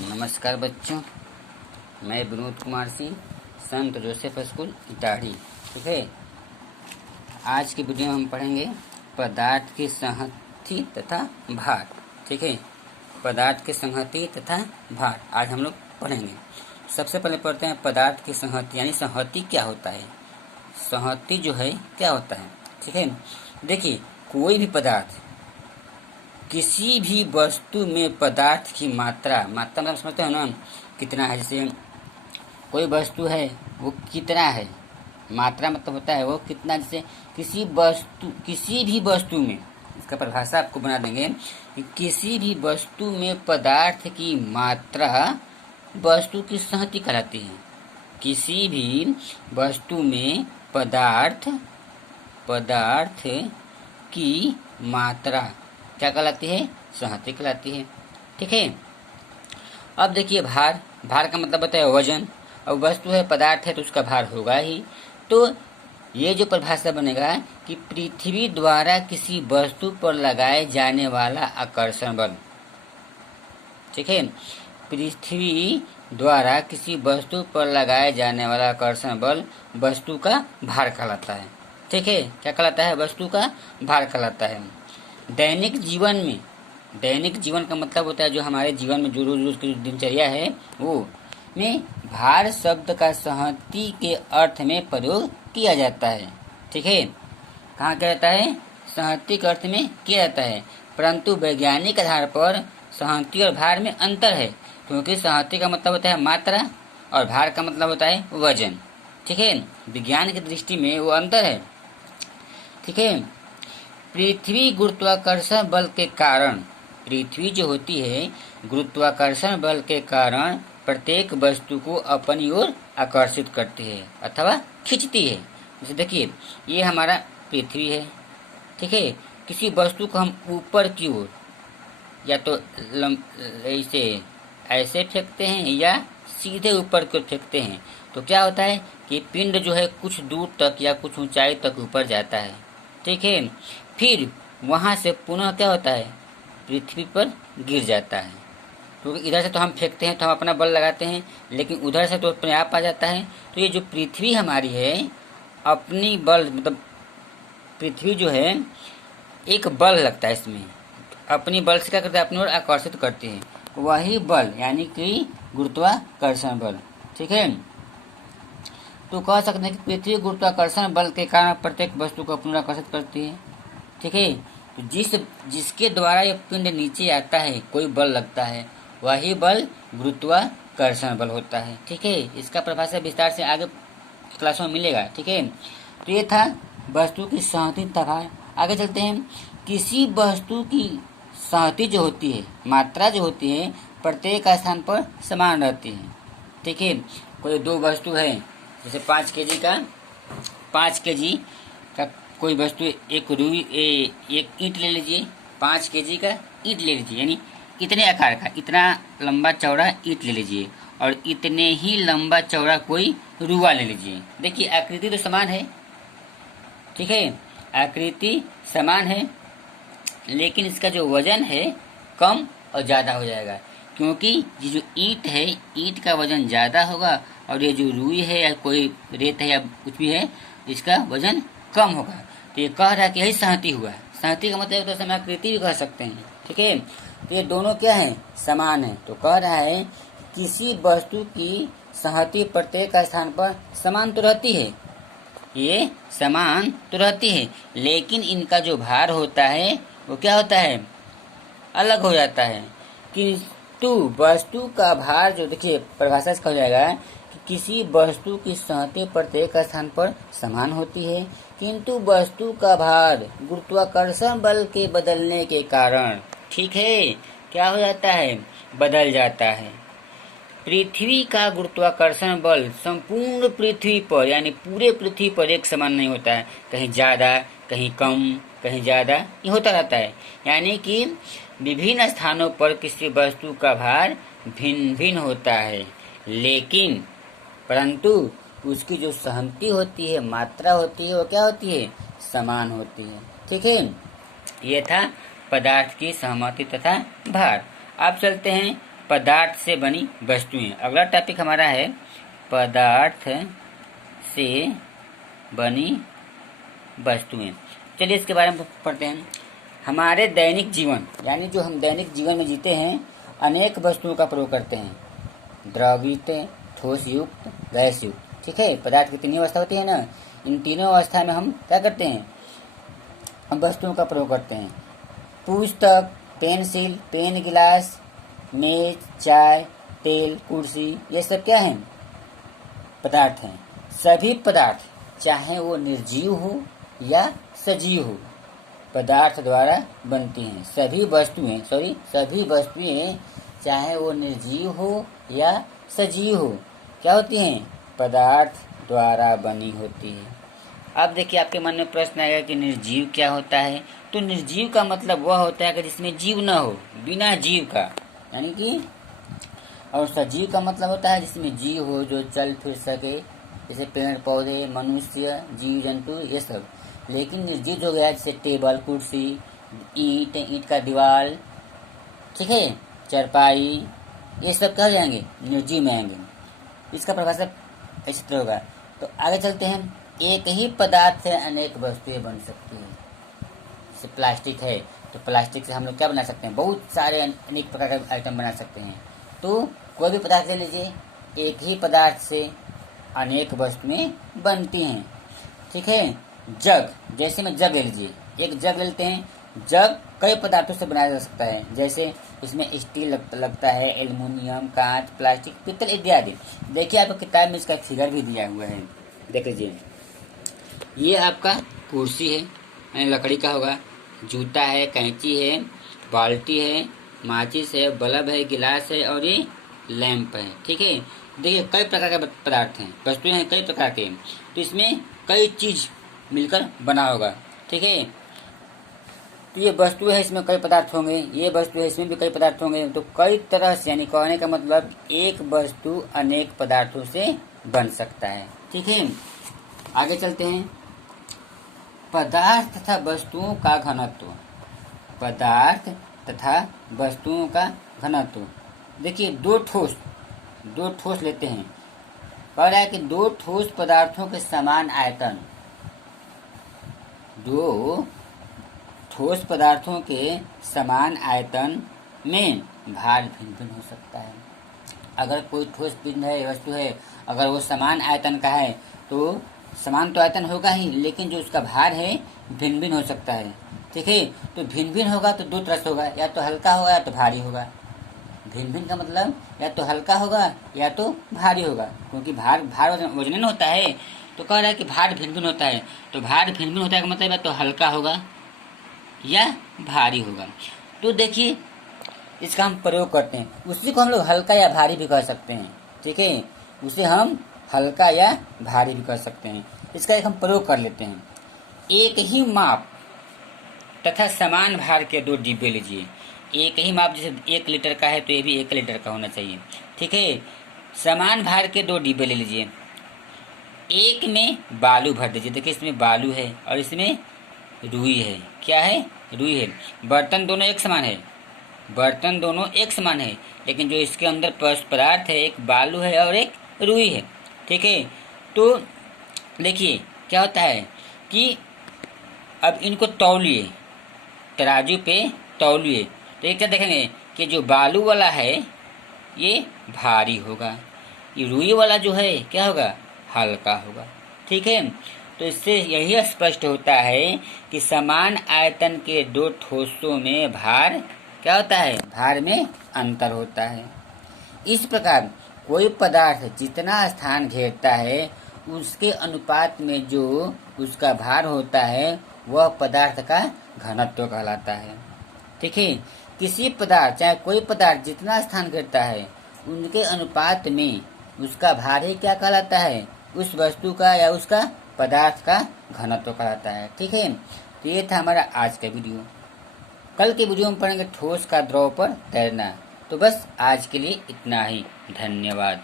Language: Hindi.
नमस्कार बच्चों, मैं विनोद कुमार सिंह, संत जोसेफ स्कूल इटाढ़ी। ठीक है, आज की वीडियो में हम पढ़ेंगे पदार्थ की संहति तथा भार। ठीक है, पदार्थ की संहति तथा भार आज हम लोग पढ़ेंगे। सबसे पहले पढ़ते हैं पदार्थ की संहति, यानी संहति क्या होता है। संहति जो है क्या होता है। ठीक है, देखिए कोई भी पदार्थ, किसी भी वस्तु में पदार्थ की मात्रा मतलब समझते हो ना, कितना है। जैसे कोई वस्तु है वो कितना है, मात्रा मतलब होता है वो कितना। जैसे किसी भी वस्तु में, इसका परिभाषा आपको बना देंगे कि किसी भी वस्तु में पदार्थ की मात्रा वस्तु की संहति कहलाती है। किसी भी वस्तु में पदार्थ की मात्रा क्या कहलाती है, संहति कहलाती है। ठीक है, अब देखिए भार का मतलब होता है वजन। अब वस्तु है, पदार्थ है, तो उसका भार होगा ही। तो ये जो परिभाषा बनेगा कि पृथ्वी द्वारा किसी वस्तु पर लगाए जाने वाला आकर्षण बल। ठीक है, पृथ्वी द्वारा किसी वस्तु पर लगाए जाने वाला आकर्षण बल वस्तु का भार कहलाता है। ठीक है, क्या कहलाता है, वस्तु का भार कहलाता है। दैनिक जीवन का मतलब होता है जो हमारे जीवन में जो रोज की दिनचर्या है वो में भार शब्द का संहति के अर्थ में प्रयोग किया जाता है। ठीक है, कहाँ किया जाता है, संहति के अर्थ में किया जाता है। परंतु वैज्ञानिक आधार पर संहति और भार में अंतर है, क्योंकि संहति का मतलब होता है मात्रा और भार का मतलब होता है वजन। ठीक है, विज्ञान की दृष्टि में वो अंतर है। ठीक है, पृथ्वी गुरुत्वाकर्षण बल के कारण, पृथ्वी जो होती है गुरुत्वाकर्षण बल के कारण प्रत्येक वस्तु को अपनी ओर आकर्षित करती है अथवा खींचती है। जैसे देखिए ये हमारा पृथ्वी है। ठीक है, किसी वस्तु को हम ऊपर की ओर या तो ऐसे फेंकते हैं या सीधे ऊपर की ओर फेंकते हैं, तो क्या होता है कि पिंड जो है कुछ दूर तक या कुछ ऊंचाई तक ऊपर जाता है। ठीक है, फिर वहाँ से पुनः क्या होता है, पृथ्वी पर गिर जाता है। क्योंकि इधर से तो हम फेंकते हैं तो हम अपना बल लगाते हैं, लेकिन उधर से तो अपने आप आ जाता है। तो ये जो पृथ्वी हमारी है, अपनी बल मतलब पृथ्वी जो है एक बल लगता है इसमें, अपनी बल से क्या करता है, अपनी ओर आकर्षित करती है। वही बल यानी कि गुरुत्वाकर्षण बल। ठीक है, तो कह सकते हैं कि पृथ्वी गुरुत्वाकर्षण बल के कारण प्रत्येक वस्तु को अपनी ओर आकर्षित करती है। ठीक है, तो जिसके द्वारा ये पिंड नीचे आता है, कोई बल लगता है, वही बल गुरुत्वाकर्षण बल होता है। ठीक है, इसका परिभाषा विस्तार से आगे क्लासों में मिलेगा। ठीक है, तो ये था वस्तु की संहति तथा भार। आगे चलते हैं। किसी वस्तु की संहति जो होती है, मात्रा जो होती है, प्रत्येक स्थान पर समान रहती है। ठीक है, कोई दो वस्तु है, जैसे 5 केजी का कोई वस्तु, एक ईंट ले लीजिए, 5 केजी का ईंट ले लीजिए, यानी इतने आकार का, इतना लंबा चौड़ा ईंट ले लीजिए, और इतने ही लंबा चौड़ा कोई रुआ ले लीजिए। देखिए आकृति तो समान है। ठीक है, आकृति समान है, लेकिन इसका जो वजन है कम और ज़्यादा हो जाएगा, क्योंकि ये जो ईंट है, ईंट का वजन ज़्यादा होगा, और ये जो रुई है या कोई रेत है या कुछ भी है, इसका वजन कम होगा। तो ये कह रहा है कि यही संहति हुआ। संहति का मतलब तो हम आकृति भी कह सकते हैं। ठीक है, तो ये दोनों क्या है, समान है। तो कह रहा है किसी वस्तु की संहति प्रत्येक स्थान पर समान तो रहती है, ये समान तो रहती है, लेकिन इनका जो भार होता है वो क्या होता है, अलग हो जाता है। किंतु वस्तु का भार जो, देखिए परिभाषा से कहा जाएगा कि किसी वस्तु की संहति प्रत्येक स्थान पर समान होती है, किंतु वस्तु का भार गुरुत्वाकर्षण बल के बदलने के कारण, ठीक है, क्या हो जाता है, बदल जाता है। पृथ्वी का गुरुत्वाकर्षण बल संपूर्ण पृथ्वी पर यानी पूरे पृथ्वी पर एक समान नहीं होता है, कहीं ज़्यादा, कहीं कम, कहीं ज़्यादा, ये होता रहता है। यानी कि विभिन्न स्थानों पर किसी वस्तु का भार भिन्न भिन्न होता है, लेकिन परंतु उसकी जो संहति होती है, मात्रा होती है, वो क्या होती है, समान होती है। ठीक है, ये था पदार्थ की सहमति तथा भार। अब चलते हैं पदार्थ से बनी वस्तुएं। अगला टॉपिक हमारा है पदार्थ से बनी वस्तुएं। चलिए इसके बारे में पढ़ते हैं। हमारे दैनिक जीवन यानी जो हम दैनिक जीवन में जीते हैं अनेक वस्तुओं का प्रयोग करते हैं, द्रवित, ठोस युक्त, गैस युक्त। ठीक है, पदार्थ की तीन अवस्था होती है ना, इन तीनों अवस्था में हम क्या करते हैं, हम वस्तुओं का प्रयोग करते हैं। पुस्तक, पेंसिल, पेन, गिलास, मेज, चाय, तेल, कुर्सी, ये सब क्या हैं, पदार्थ हैं। सभी पदार्थ चाहे वो निर्जीव हो या सजीव हो पदार्थ द्वारा बनती हैं। सभी वस्तुएं चाहे वो निर्जीव हो या सजीव हो क्या होती हैं, पदार्थ द्वारा बनी होती है। अब देखिए आपके मन में प्रश्न आएगा कि निर्जीव क्या होता है। तो निर्जीव का मतलब वह होता है कि जिसमें जीव न हो, बिना जीव का, यानी कि, और सजीव का मतलब होता है जिसमें जीव हो, जो चल फिर सके, जैसे पेड़ पौधे, मनुष्य, जीव जंतु, ये सब। लेकिन निर्जीव जो गया जैसे टेबल, कुर्सी, ईंट का दीवार, ठीक है, चरपाई, ये सब क्या हो जाएंगे, निर्जीव में आएंगे। इसका परिभाषा ऐसे तरह होगा। तो आगे चलते हैं। एक ही पदार्थ से अनेक वस्तुएं बन सकती हैं। जैसे प्लास्टिक है तो प्लास्टिक से हम लोग क्या बना सकते हैं, बहुत सारे अनेक प्रकार के आइटम बना सकते हैं। तो कोई भी पदार्थ ले लीजिए, एक ही पदार्थ से अनेक वस्तुएं बनती हैं। ठीक है, जग, जैसे में जग ले लीजिए, एक जग लेते हैं, जग कई पदार्थों से बनाया जा सकता है। जैसे इसमें स्टील लगता है, एल्युमिनियम, कांच, प्लास्टिक, पीतल इत्यादि। देखिए आपको किताब में इसका फिगर भी दिया हुआ है, देख लीजिए। ये आपका कुर्सी है, लकड़ी का होगा, जूता है, कैंची है, बाल्टी है, माचिस है, बल्ब है, गिलास है और ये लैंप है। ठीक है, देखिए कई प्रकार के पदार्थ हैं, वस्तुएं हैं कई प्रकार के, तो इसमें कई चीज मिलकर बना होगा। ठीक है, तो ये वस्तु है, इसमें कई पदार्थ होंगे, ये वस्तु है, इसमें भी कई पदार्थ होंगे। तो कई तरह से, यानी कहने का मतलब एक वस्तु अनेक पदार्थों से बन सकता है। ठीक है, आगे चलते हैं। पदार्थ तथा वस्तुओं का घनत्व। पदार्थ तथा वस्तुओं का घनत्व। देखिए दो ठोस लेते हैं। कह रहा है कि दो ठोस पदार्थों के समान आयतन, दो ठोस पदार्थों के समान आयतन में भार भिन्न भिन्न हो सकता है। अगर कोई ठोस पिंड है, वस्तु है, अगर वो समान आयतन का है तो समान तो आयतन होगा ही, लेकिन जो उसका भार है भिन्न भिन्न हो सकता है। ठीक है, तो भिन्न भिन्न होगा तो दो तरह से होगा, या तो हल्का होगा या तो भारी होगा। भिन्न भिन्न का मतलब या तो हल्का होगा या तो भारी होगा, क्योंकि भार वजनन होता है। तो कह रहा है कि भार भिन्न भिन्न होता है, तो भार भिन्न भिन्न होता है का मतलब या तो हल्का होगा या भारी होगा। तो देखिए इसका हम प्रयोग करते हैं, उसी को हम लोग हल्का या भारी भी कह सकते हैं। ठीक है, उसे हम हल्का या भारी भी कर सकते हैं। इसका एक हम प्रयोग कर लेते हैं। एक ही माप तथा समान भार के दो डिब्बे लीजिए। एक ही माप, जैसे 1 लीटर का है तो ये भी 1 लीटर का होना चाहिए। ठीक है, समान भार के दो डिब्बे ले लीजिए। एक में बालू भर दीजिए। देखिए इसमें बालू है और इसमें रुई है। क्या है, रुई है। बर्तन दोनों एक समान है, बर्तन दोनों एक समान है, लेकिन जो इसके अंदर पदार्थ है एक बालू है और एक रुई है। ठीक है, तो देखिए क्या होता है कि अब इनको तौलिए, तराजू पे तौलिए, तो ये क्या देखेंगे कि जो बालू वाला है ये भारी होगा, ये रुई वाला जो है क्या होगा, हल्का होगा। ठीक है, तो इससे यही स्पष्ट होता है कि समान आयतन के दो ठोसों में भार क्या होता है, भार में अंतर होता है। इस प्रकार कोई पदार्थ जितना स्थान घेरता है उसके अनुपात में जो उसका भार होता है वह पदार्थ का घनत्व कहलाता है। ठीक है, किसी पदार्थ चाहे कोई पदार्थ जितना स्थान घेरता है उनके अनुपात में उसका भार ही क्या कहलाता है, उस वस्तु का या उसका पदार्थ का घनत्व कहलाता है। ठीक है, तो ये था हमारा आज का वीडियो। कल के वीडियो में पढ़ेंगे ठोस का द्रव पर तैरना। तो बस आज के लिए इतना ही, धन्यवाद।